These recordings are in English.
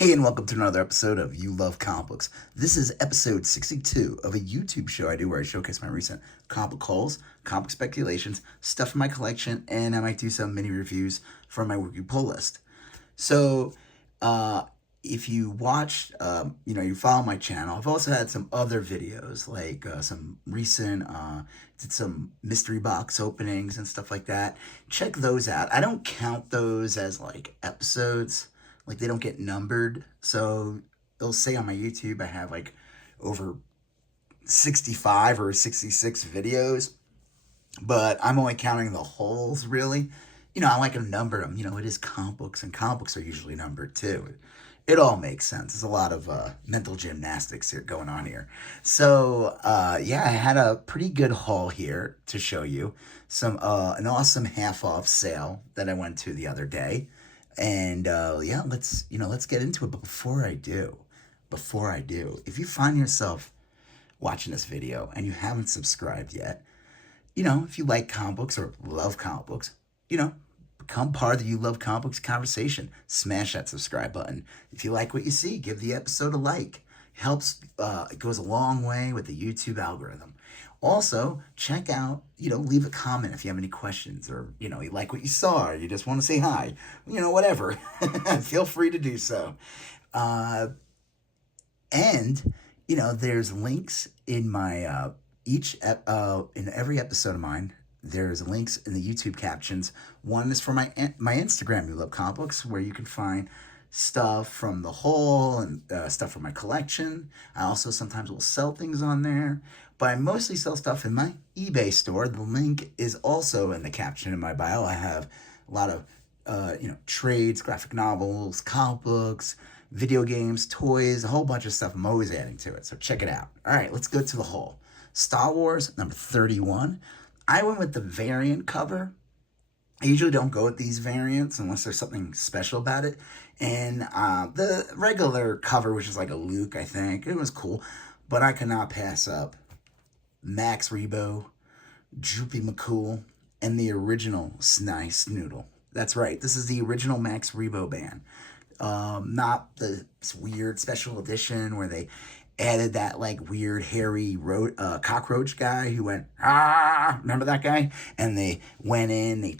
Hey, and welcome to another episode of You Love Comic Books. This is episode 62 of a YouTube show I do where I showcase my recent comic book hauls, comic speculations, stuff from my collection, and I might do some mini reviews from my weekly pull list. So, uh, if you watch, you follow my channel. I've also had some other videos, like some recent, did some mystery box openings and stuff like that. Check those out. I don't count those as like episodes, like they don't get numbered. So they'll say on my YouTube I have like over 65 or 66 videos, but I'm only counting the holes really. I like to number them. It is comic books, and comic books are usually numbered too. It all makes sense. There's a lot of mental gymnastics here going on here. So yeah, I had a pretty good haul here to show you. Some an awesome half off sale that I went to the other day, and yeah, let's get into it. But before I do, if you find yourself watching this video and you haven't subscribed yet, if you like comic books or love comic books, become part of the You Love Comic Books conversation. Smash that subscribe button. If you like what you see, give the episode a like. Helps, it goes a long way with the YouTube algorithm. Also, check out, leave a comment if you have any questions or, you like what you saw or you just want to say hi, whatever. Feel free to do so. Uh, and, there's links in my, in every episode of mine. There's links in the YouTube captions. One is for my Instagram, You Love Comic Books, where you can find stuff from the haul and stuff from my collection. I also sometimes will sell things on there, but I mostly sell stuff in my eBay store. The link is also in the caption in my bio. I have a lot of trades, graphic novels, comic books, video games, toys, a whole bunch of stuff. I'm always adding to it, so check it out. All right, let's go to the haul. Star Wars number 31. I went with the variant cover. I usually don't go with these variants unless there's something special about it. And the regular cover, which is like a Luke, I think, it was cool. But I could not pass up Max Rebo, Droopy McCool, and the original Snice Noodle. That's right, this is the original Max Rebo band. Not the weird special edition where they added that like weird hairy cockroach guy who went remember that guy? And they went in, they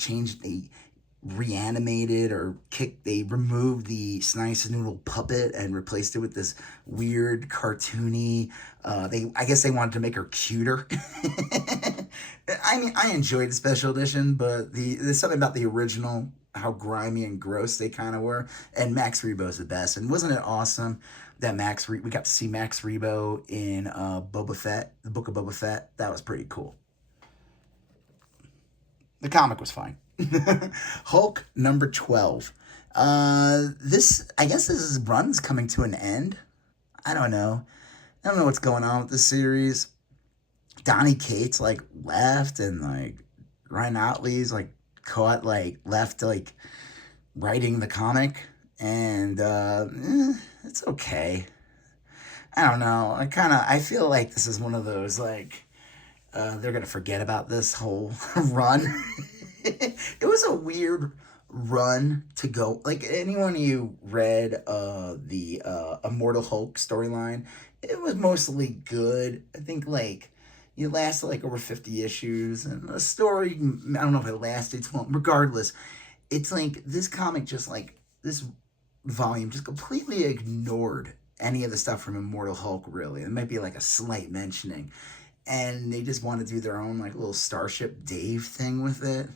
reanimated or they removed the Snice Noodle puppet and replaced it with this weird cartoony. I guess they wanted to make her cuter. I mean, I enjoyed the special edition, but there's something about the original, how grimy and gross they kind of were. And Max Rebo's the best. And wasn't it awesome that we got to see Max Rebo in Boba Fett, the Book of Boba Fett? That was pretty cool. The comic was fine. Hulk number 12. I guess this run's coming to an end. I don't know. I don't know what's going on with this series. Donny Cates like left, and like Ryan Otley's like left like writing the comic, and it's okay. I don't know. I feel like this is one of those like they're gonna forget about this whole run. It was a weird run to go. Like anyone who read the Immortal Hulk storyline, it was mostly good. I think like it lasted like over 50 issues, and the story, I don't know if it lasted too long. Regardless, it's like this comic just like this volume just completely ignored any of the stuff from Immortal Hulk, really. It might be like a slight mentioning. And they just want to do their own like little Starship Dave thing with it.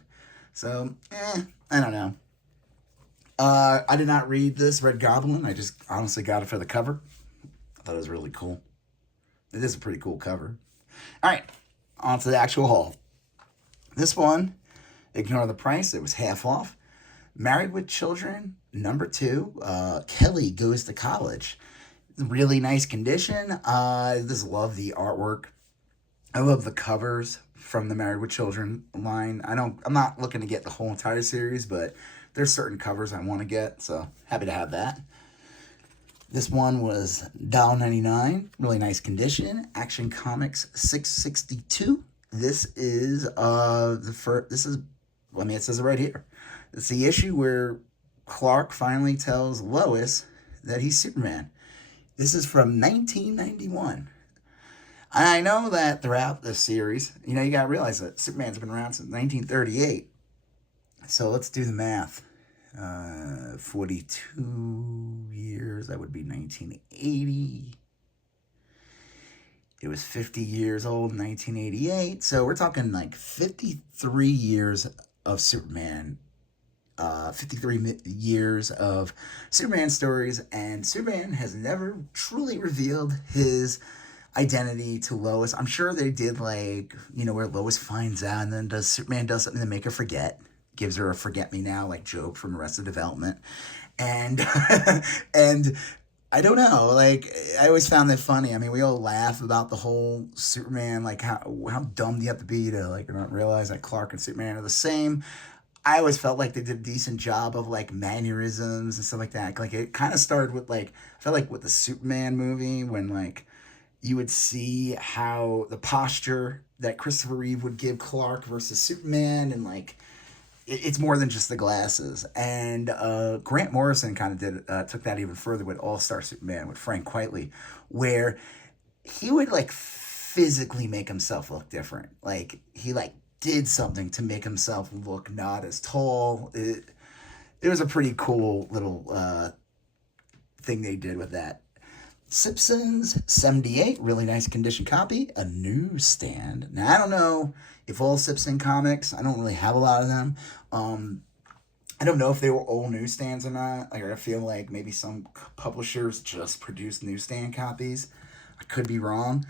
So, I don't know. I did not read this Red Goblin. I just honestly got it for the cover. I thought it was really cool. It is a pretty cool cover. All right, on to the actual haul. This one, ignore the price. It was half off. Married with Children, number 2. Kelly Goes to College. Really nice condition. I just love the artwork. I love the covers from the Married with Children line. I'm not looking to get the whole entire series, but there's certain covers I want to get, so happy to have that. This one was $1.99, really nice condition. Action Comics 662. This is it says it right here. It's the issue where Clark finally tells Lois that he's Superman. This is from 1991. I know that throughout the series, you got to realize that Superman's been around since 1938. So let's do the math. 42 years, that would be 1980. It was 50 years old in 1988. So we're talking like 53 years of Superman. 53 years of Superman stories, and Superman has never truly revealed his identity to Lois. I'm sure they did, like, where Lois finds out and then Superman does something to make her forget, gives her a forget me now like Job from Arrested Development. And and I don't know, like, I always found that funny. I mean, we all laugh about the whole Superman, like how dumb do you have to be to like not realize that Clark and Superman are the same. I always felt like they did a decent job of like mannerisms and stuff like that. Like, it kind of started with like, I felt like with the Superman movie when like you would see how the posture that Christopher Reeve would give Clark versus Superman, and like it's more than just the glasses. And Grant Morrison kind of took that even further with All Star Superman with Frank Quitely, where he would like physically make himself look different. Like he like did something to make himself look not as tall. It was a pretty cool little thing they did with that. Simpsons 78, really nice condition copy, a newsstand. Now I don't know if all Simpson comics, I don't really have a lot of them. I don't know if they were all newsstands or not. Like, I feel like maybe some publishers just produce newsstand copies. I could be wrong.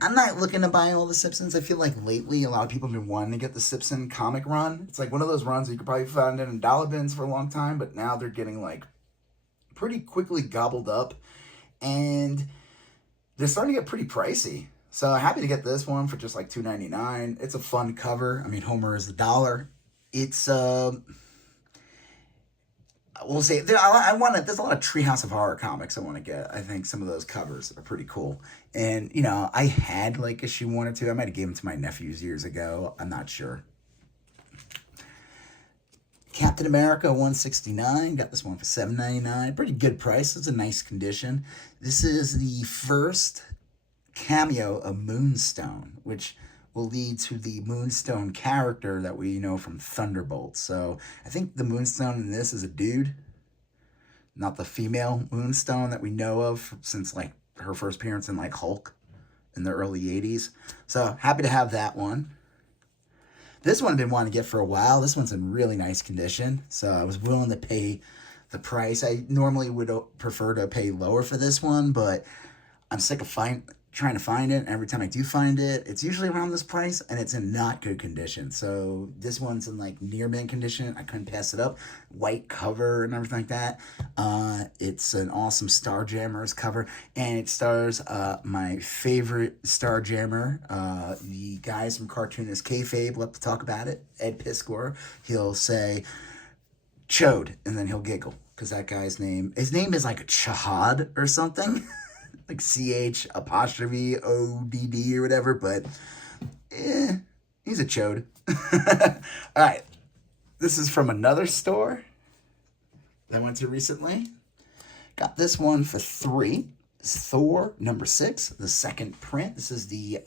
I'm not looking to buy all the Simpsons. I feel like lately a lot of people have been wanting to get the Simpson comic run. It's like one of those runs you could probably find in dollar bins for a long time, but now they're getting like pretty quickly gobbled up, and they're starting to get pretty pricey. So happy to get this one for just like $2.99. It's a fun cover. I mean, Homer is the dollar. It's we'll say there's a lot of Treehouse of Horror comics I want to get. I think some of those covers are pretty cool. And I had like issue 1 or 2. I might have given them to my nephews years ago. I'm not sure. Captain America 169. Got this one for $7.99. Pretty good price. It's a nice condition. This is the first cameo of Moonstone, which will lead to the Moonstone character that we know from Thunderbolt. So I think the Moonstone in this is a dude, not the female Moonstone that we know of since like her first appearance in like Hulk in the early 80s. So happy to have that one. This one I've been wanting to get for a while. This one's in really nice condition, so I was willing to pay the price. I normally would prefer to pay lower for this one, but I'm sick of trying to find it. Every time I do find it, it's usually around this price, and it's in not good condition. So this one's in like near mint condition. I couldn't pass it up. White cover and everything like that. It's an awesome Starjammers cover, and it stars my favorite Starjammer. The guys from Cartoonist Kayfabe love to talk about it. Ed Piskor. He'll say Chode, and then he'll giggle because that guy's his name is like Chahad or something. Like CH''ODD or whatever, but he's a chode. All right, this is from another store that I went to recently. Got this one for $3. It's Thor #6, the second print. This is the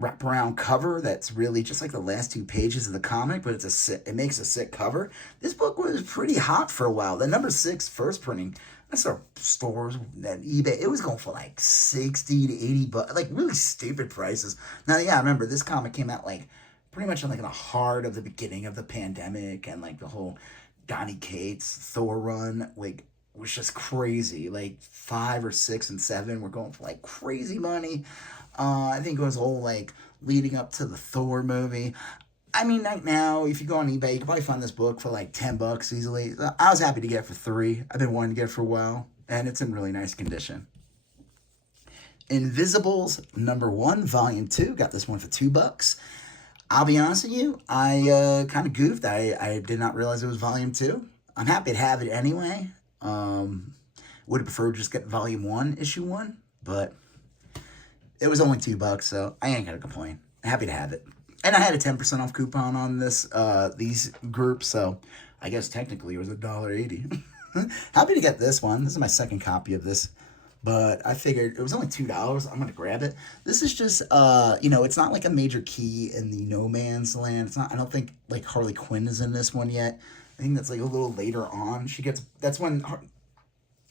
wraparound cover that's really just like the last 2 pages of the comic, but it makes a sick cover. This book was pretty hot for a while. The #6 first printing, I saw stores and eBay. It was going for like 60 to 80 bucks, like really stupid prices. Now, yeah, I remember this comic came out like pretty much in like in the heart of the beginning of the pandemic, and like the whole Donny Cates Thor run like was just crazy. Like 5 or 6 and 7 were going for like crazy money. I think it was all like leading up to the Thor movie. I mean, right now, if you go on eBay, you can probably find this book for like $10 easily. I was happy to get it for $3. I've been wanting to get it for a while, and it's in really nice condition. Invisibles #1, Volume 2. Got this one for $2. I'll be honest with you, I kind of goofed. I did not realize it was Volume 2. I'm happy to have it anyway. Would have preferred just get Volume 1, Issue 1, but it was only $2, so I ain't gonna complain. Happy to have it. And I had a 10% off coupon on these groups, so I guess technically it was $1.80. Happy to get this one. This is my second copy of this, but I figured it was only $2. I'm gonna grab it. This is just, it's not like a major key in the No Man's Land. It's not. I don't think like Harley Quinn is in this one yet. I think that's like a little later on. She gets. That's when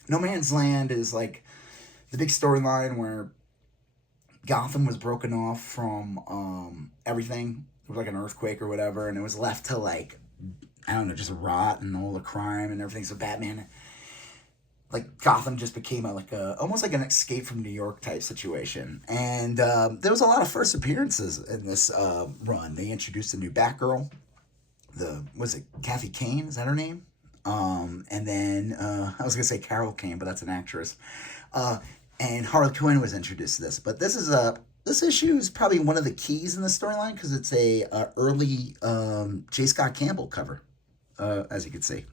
No Man's Land is like the big storyline where Gotham was broken off from everything. It was like an earthquake or whatever, and it was left to like, I don't know, just rot and all the crime and everything. So Batman, like Gotham just became almost like an escape from New York type situation. And there was a lot of first appearances in this run. They introduced a new Batgirl. Was it Kathy Kane? Is that her name? And then I was gonna say Carol Kane, but that's an actress. And Harley Quinn was introduced to this. But this issue is probably one of the keys in the storyline because it's a early J. Scott Campbell cover, as you can see.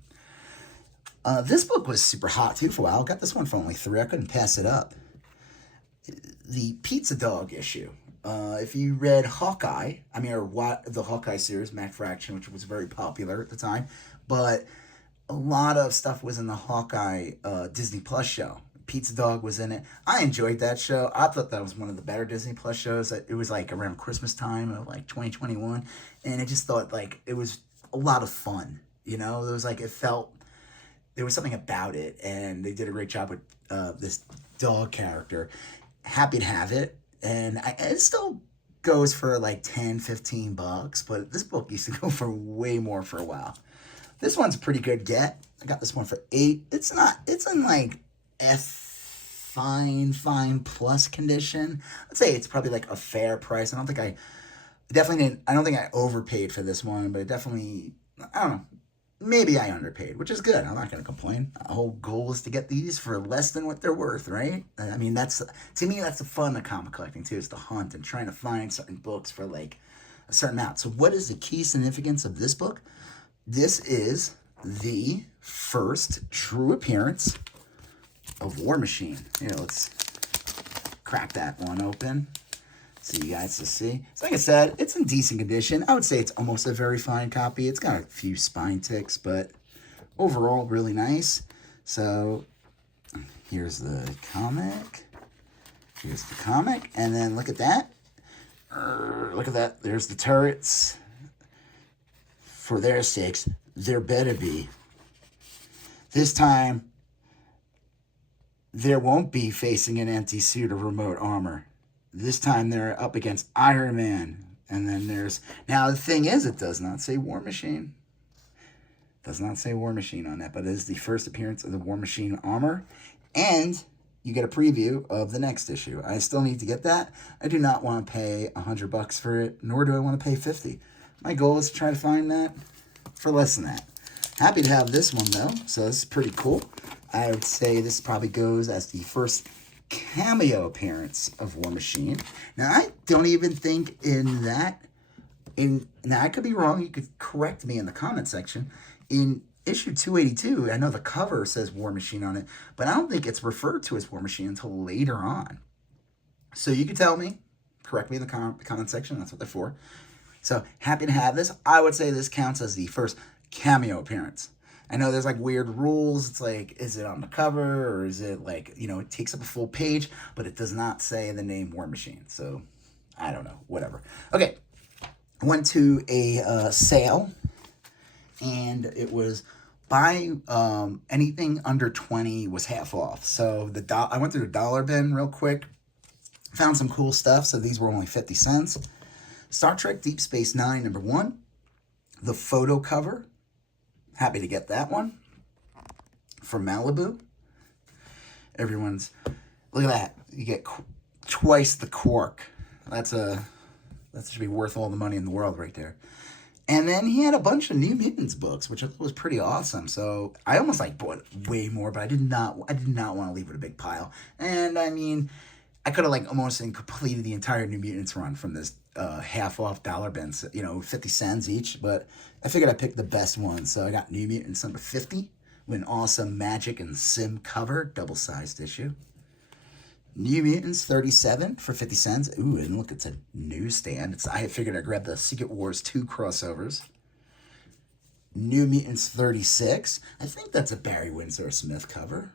This book was super hot too for a while. I got this one for only $3. I couldn't pass it up. The Pizza Dog issue. If you read Hawkeye, or what the Hawkeye series, Mac Fraction, which was very popular at the time, but a lot of stuff was in the Hawkeye Disney Plus show. Pizza Dog was in it. I enjoyed that show. I thought that was one of the better Disney Plus shows. It was like around Christmas time of like 2021, and I just thought like it was a lot of fun. There was like there was something about it, and they did a great job with this dog character. Happy to have it, and it still goes for like $10-15, but this book used to go for way more for a while. This one's a pretty good get. I got this one for $8. It's in like fine plus condition. I'd say it's probably like a fair price. I don't think I overpaid for this one, but it definitely, I don't know, maybe I underpaid, which is good. I'm not going to complain. The whole goal is to get these for less than what they're worth, right? To me, that's the fun of comic collecting too, is the hunt and trying to find certain books for like a certain amount. So what is the key significance of this book? This is the first true appearance of War Machine. Here, let's crack that one open so you guys to see. So like I said, it's in decent condition. I would say it's almost a very fine copy. It's got a few spine ticks, but overall really nice. So here's the comic. And then look at that. Look at that. There's the turrets. For their sakes, there better be. This time, there won't be facing an empty suit of remote armor. This time they're up against Iron Man. And then now the thing is, it does not say War Machine. It does not say War Machine on that, but it is the first appearance of the War Machine armor. And you get a preview of the next issue. I still need to get that. I do not want to pay $100 for it, nor do I want to pay $50. My goal is to try to find that for less than that. Happy to have this one, though. So this is pretty cool. I would say this probably goes as the first cameo appearance of War Machine. Now, I don't even think now, I could be wrong. You could correct me in the comment section. In issue 282, I know the cover says War Machine on it, but I don't think it's referred to as War Machine until later on. So you could tell me, correct me in the comment section. That's what they're for. So, happy to have this. I would say this counts as the first cameo appearance. I know there's like weird rules. It's like, is it on the cover or is it like, it takes up a full page, but it does not say the name War Machine. So, I don't know, whatever. Okay, I went to a sale and it was buy anything under 20 was half off. So, I went through the dollar bin real quick, found some cool stuff. So, these were only 50 cents. Star Trek Deep Space Nine, number 1. The photo cover. Happy to get that one. For Malibu. Look at that. You get twice the cork. That should be worth all the money in the world right there. And then he had a bunch of New Mutants books, which I thought was pretty awesome. So I almost bought way more, but I did not want to leave it a big pile. And I could have almost completed the entire New Mutants run from this half off dollar bin, 50 cents each. But I figured I'd pick the best one. So I got New Mutants number 50 with an awesome Magic and Sim cover, double-sized issue. New Mutants 37 for 50 cents. Ooh, and look, it's a newsstand. I figured I'd grab the Secret Wars 2 crossovers. New Mutants 36. I think that's a Barry Windsor Smith cover.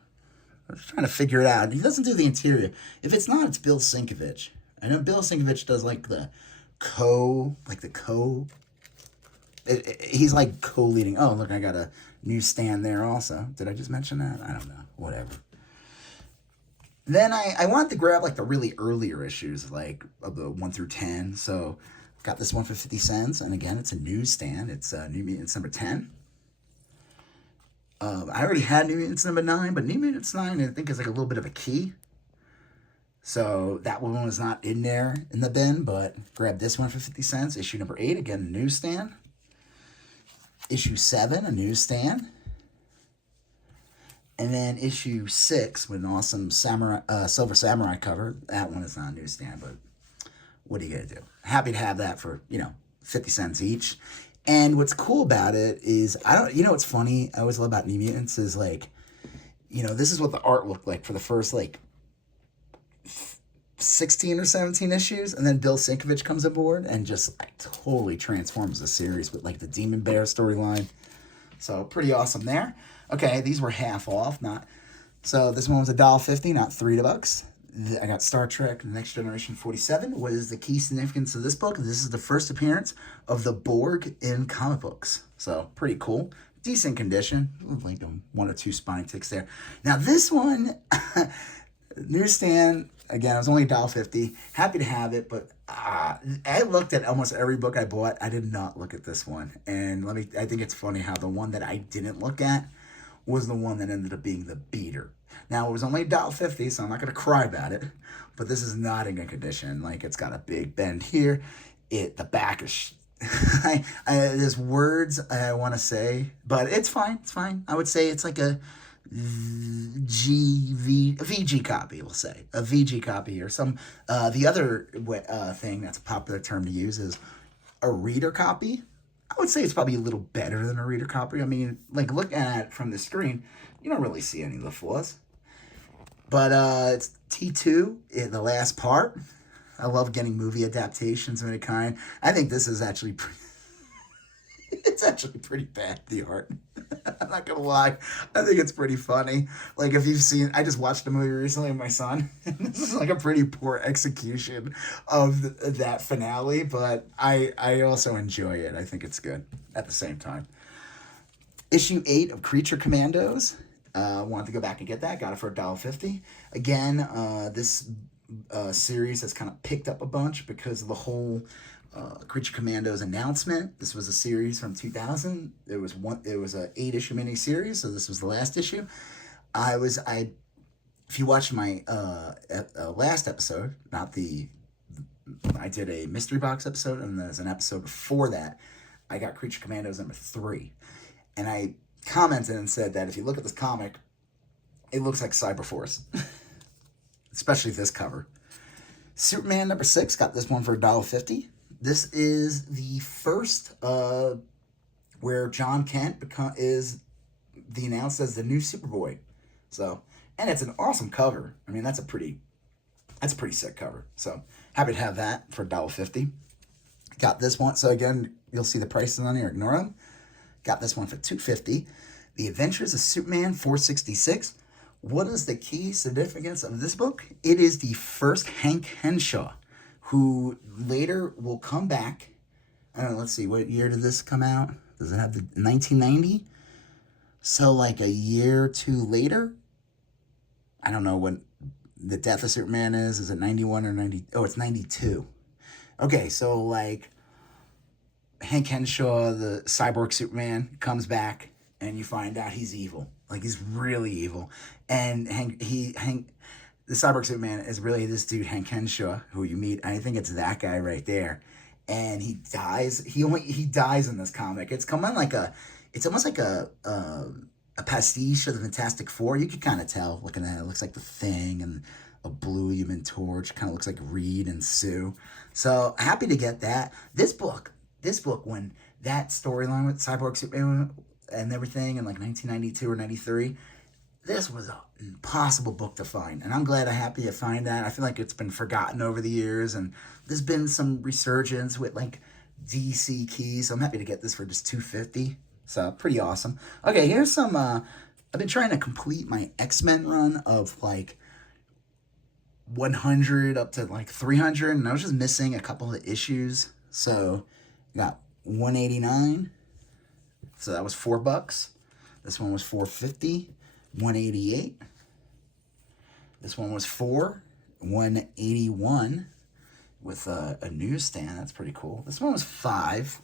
I was trying to figure it out. He doesn't do the interior. If it's not, it's Bill Sienkiewicz. I know Bill Sienkiewicz does like the he's like co-leading. Oh, look, I got a newsstand there also. Did I just mention that? I don't know. Whatever. Then I wanted to grab like the really earlier issues, like of the 1 through 10. So got this one for 50 cents. And again, it's a newsstand. It's New Mutants number 10. I already had New Mutants number 9, but New Mutants 9 I think is like a little bit of a key. So that one was not in there in the bin, but grab this one for 50 cents. Issue number 8, again, a newsstand. Issue 7, a newsstand. And then issue 6 with an awesome Silver Samurai cover. That one is not a newsstand, but what are you going to do? Happy to have that for, 50 cents each. And what's cool about it is, what's funny, I always love about New Mutants is like, this is what the art looked like for the first like 16 or 17 issues, and then Bill Sienkiewicz comes aboard and just like totally transforms the series with like the Demon Bear storyline. So pretty awesome there. Okay, these were half off, so this one was $1.50, not $3. I got Star Trek: The Next Generation 47. What is the key significance of this book? This is the first appearance of the Borg in comic books. So pretty cool. Decent condition. Like 1 or 2 spine ticks there. Now this one, newsstand, again, it was only $1.50. Happy to have it, but I looked at almost every book I bought. I did not look at this one. And I think it's funny how the one that I didn't look at was the one that ended up being the beater. Now, it was only $1.50, so I'm not going to cry about it, but this is not in good condition. Like, it's got a big bend here. The back is... there's words I want to say, but it's fine. It's fine. I would say it's like a VG copy, we'll say. A VG copy or some... the other thing that's a popular term to use is a reader copy. I would say it's probably a little better than a reader copy. I mean, like, looking at it from the screen, you don't really see any of the flaws. But it's T2 in the last part. I love getting movie adaptations of any kind. I think this is actually it's actually pretty bad, the art. I'm not gonna lie. I think it's pretty funny. Like, if you've seen, I just watched a movie recently with my son. This is like a pretty poor execution of that finale, but I also enjoy it. I think it's good at the same time. Issue 8 of Creature Commandos. Wanted to go back and get that. Got it for $1.50. Again, this series has kind of picked up a bunch because of the whole Creature Commandos announcement. This was a series from 2000. It was a 8-issue miniseries, so this was the last issue. If you watched my last episode, I did a mystery box episode, and there's an episode before that. I got Creature Commandos number 3, and I commented and said that if you look at this comic, it looks like Cyberforce, especially this cover. Superman number 6, got this one for $1.50. This is the first where John Kent is announced as the new Superboy. So, and it's an awesome cover. I mean, that's a pretty sick cover. So happy to have that for $1.50. Got this one. So again, you'll see the prices on here. Ignore them. Got this one for $2.50. The Adventures of Superman 466. What is the key significance of this book? It is the first Hank Henshaw, who later will come back. I don't know, let's see, what year did this come out? Does it have 1990? So like a year or two later? I don't know when the death of Superman is. Is it 91 or 90? Oh, it's 92. Okay, so like Hank Henshaw, the cyborg Superman, comes back and you find out he's evil. Like, he's really evil. And the cyborg Superman is really this dude, Hank Henshaw, who you meet. I think it's that guy right there. And he dies. He dies in this comic. It's almost like a pastiche of the Fantastic Four. You could kind of tell looking at it. It looks like the Thing and a blue Human Torch. Kind of looks like Reed and Sue. So happy to get that. This book, when that storyline with Cyborg Superman and everything in like 1992 or 93, this was an impossible book to find. And I'm happy to find that. I feel like it's been forgotten over the years, and there's been some resurgence with like DC keys. So I'm happy to get this for just $2.50. So pretty awesome. Okay, here's some. I've been trying to complete my X-Men run of like 100 up to like 300, and I was just missing a couple of issues. So got 189. So that was $4. This one was 450. 188. This one was 181 with a newsstand. That's pretty cool. This one was 5.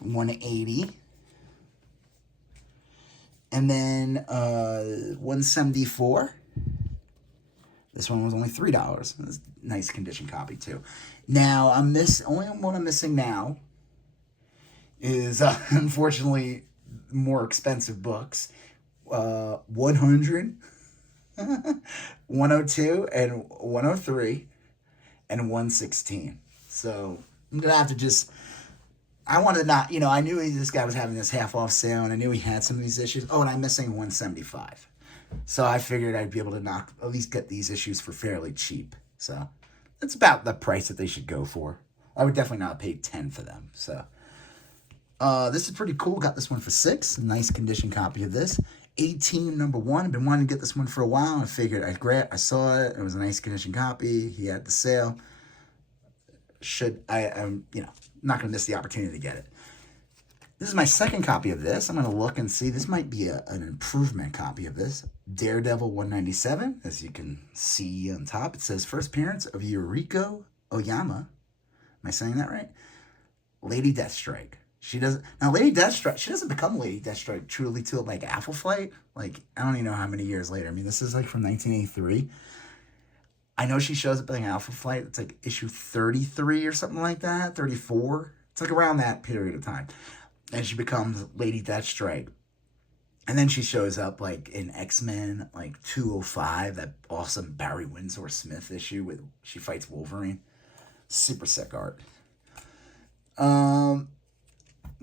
180. And then 174. This one was only $3. This nice condition copy too. Now only one I'm missing now is unfortunately more expensive books. 100, 102, and 103, and 116. So I'm gonna have to just. I wanted to not, I knew this guy was having this half off sale, and I knew he had some of these issues. Oh, and I'm missing 175. So I figured I'd be able to at least get these issues for fairly cheap. So that's about the price that they should go for. I would definitely not pay 10 for them. So this is pretty cool. Got this one for $6. Nice condition copy of this. 18 #1. I've been wanting to get this one for a while. I figured I saw it. It was a nice condition copy. He had the sale. I'm not going to miss the opportunity to get it. This is my second copy of this. I'm going to look and see. This might be an improvement copy of this. Daredevil 197. As you can see on top, it says first appearance of Yuriko Oyama. Am I saying that right? Lady Deathstrike. She doesn't become Lady Deathstrike truly till like Alpha Flight. Like, I don't even know how many years later. I mean, this is like from 1983. I know she shows up in Alpha Flight. It's like issue 33 or something like that. 34. It's like around that period of time. And she becomes Lady Deathstrike. And then she shows up like in X-Men like 205, that awesome Barry Windsor Smith issue with she fights Wolverine. Super sick art.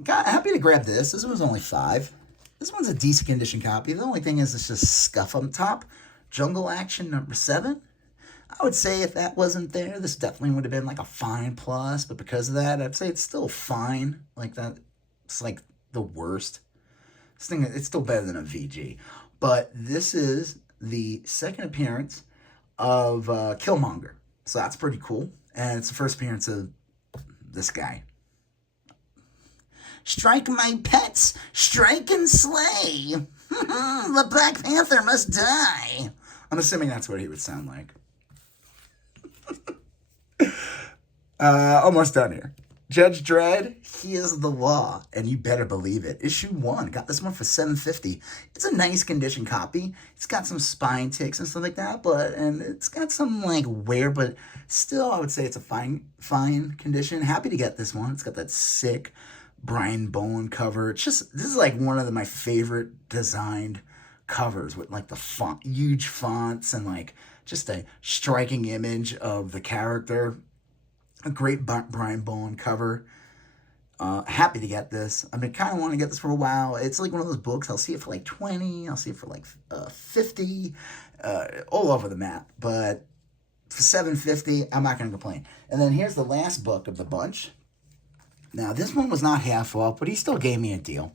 Happy to grab this. This was only $5. This one's a decent condition copy. The only thing is it's just scuff on top. Jungle Action #7. I would say if that wasn't there, this definitely would have been like a fine plus. But because of that, I'd say it's still fine. Like that, it's like the worst. This thing, it's still better than a VG. But this is the second appearance of Killmonger. So that's pretty cool. And it's the first appearance of this guy. Strike my pets, strike and slay. The Black Panther must die. I'm assuming that's what he would sound like. Almost done here. Judge Dredd, he is the law, and you better believe it. Issue 1, got this one for $7.50. It's a nice condition copy. It's got some spine ticks and stuff like that, and it's got some like wear, but still, I would say it's a fine condition. Happy to get this one. It's got that sick Brian Bowen cover. This is like one of my favorite designed covers with like the huge fonts and like just a striking image of the character. A great Brian Bowen cover. Happy to get this. I've been kind of wanting to get this for a while. It's like one of those books. I'll see it for like 20. I'll see it for like 50. All over the map. But for $7.50, I'm not going to complain. And then here's the last book of the bunch. Now, this one was not half off, but he still gave me a deal.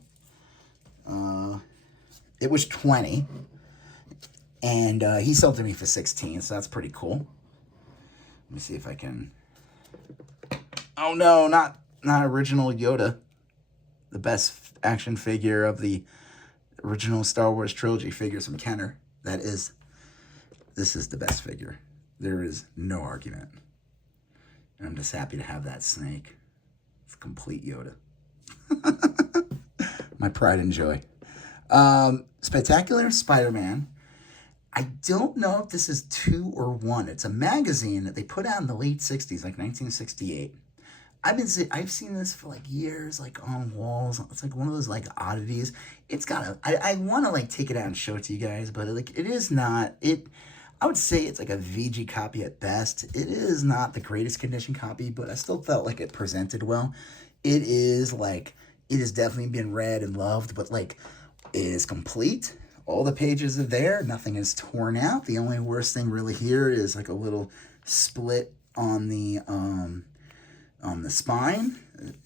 It was 20. And he sold to me for 16, so that's pretty cool. Let me see if I can... Oh no, not original Yoda. The best action figure of the original Star Wars trilogy figures from Kenner. This is the best figure. There is no argument. And I'm just happy to have that snake. It's complete Yoda. My pride and joy. Spectacular Spider-Man. I don't know if this is 2 or 1. It's a magazine that they put out in the late 60s, like 1968. I've seen this for like years, like on walls. It's like one of those like oddities. It's got I want to like take it out and show it to you guys, but like it is not, I would say it's like a VG copy at best. It is not the greatest condition copy, but I still felt like it presented well. It is definitely been read and loved, but like it is complete. All the pages are there. Nothing is torn out. The only worst thing really here is like a little split on the spine.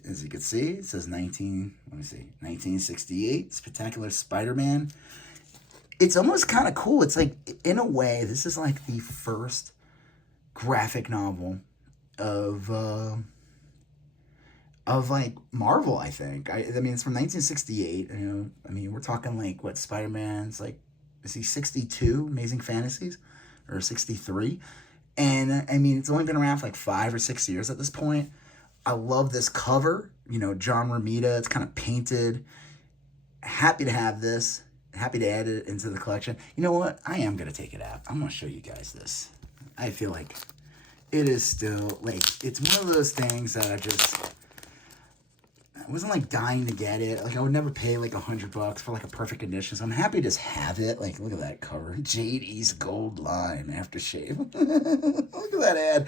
As you can see, it says 1968, Spectacular Spider-Man. It's almost kind of cool. It's like, in a way, this is like the first graphic novel of like Marvel, I think. I mean, it's from 1968. I mean, we're talking like what, Spider-Man's like, is he 62? Amazing Fantasies, or 63? And I mean, it's only been around for like 5 or 6 years at this point. I love this cover. John Romita. It's kind of painted. Happy to have this. Happy to add it into the collection. You know what? I am going to take it out. I'm going to show you guys this. I feel like it is still, like, it's one of those things that I wasn't like dying to get it. Like, I would never pay like $100 for like a perfect condition. So I'm happy to just have it. Like, look at that cover. Jade East Gold Line Aftershave. Look at that ad.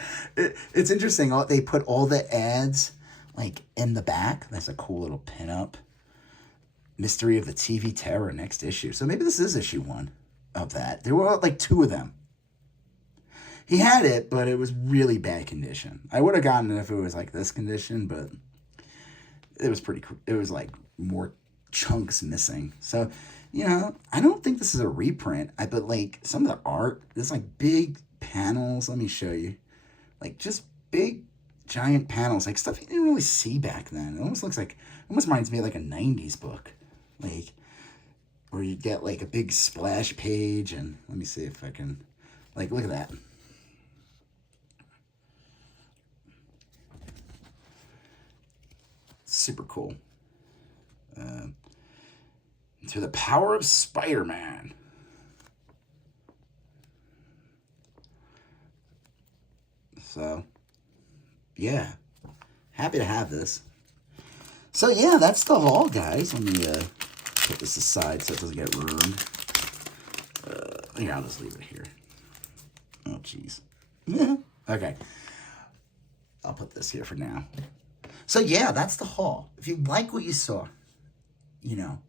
It's interesting. They put all the ads like in the back. That's a cool little pinup. Mystery of the TV Terror, next issue. So maybe this is issue 1 of that. There were like 2 of them. He had it, but it was really bad condition. I would have gotten it if it was like this condition, but it was pretty cool. It was like more chunks missing. So, I don't think this is a reprint. But like some of the art, there's like big panels. Let me show you. Like just big, giant panels. Like stuff you didn't really see back then. It almost reminds me of like a 90s book. Like, where you get like a big splash page. And let me see if I can, like, look at that. Super cool. To the Power of Spider-Man. So, yeah. Happy to have this. So, yeah, that's the haul, guys. Let me put this aside so it doesn't get ruined. I'll just leave it here. Oh, jeez. Yeah. Okay. I'll put this here for now. So, yeah, that's the haul. If you like what you saw, do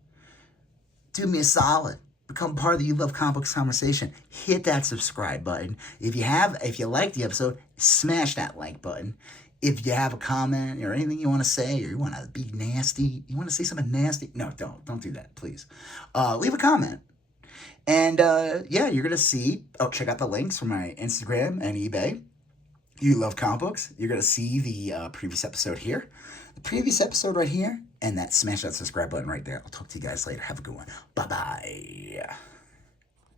me a solid. Become part of the You Love Comics conversation. Hit that subscribe button. If you like the episode, smash that like button. If you have a comment or anything you want to say, or you want to be nasty, you want to say something nasty, no, don't do that, please. Leave a comment. And, you're going to see, check out the links for my Instagram and eBay. You Love Comic Books. You're going to see the previous episode here, the previous episode right here, and smash that subscribe button right there. I'll talk to you guys later. Have a good one. Bye-bye.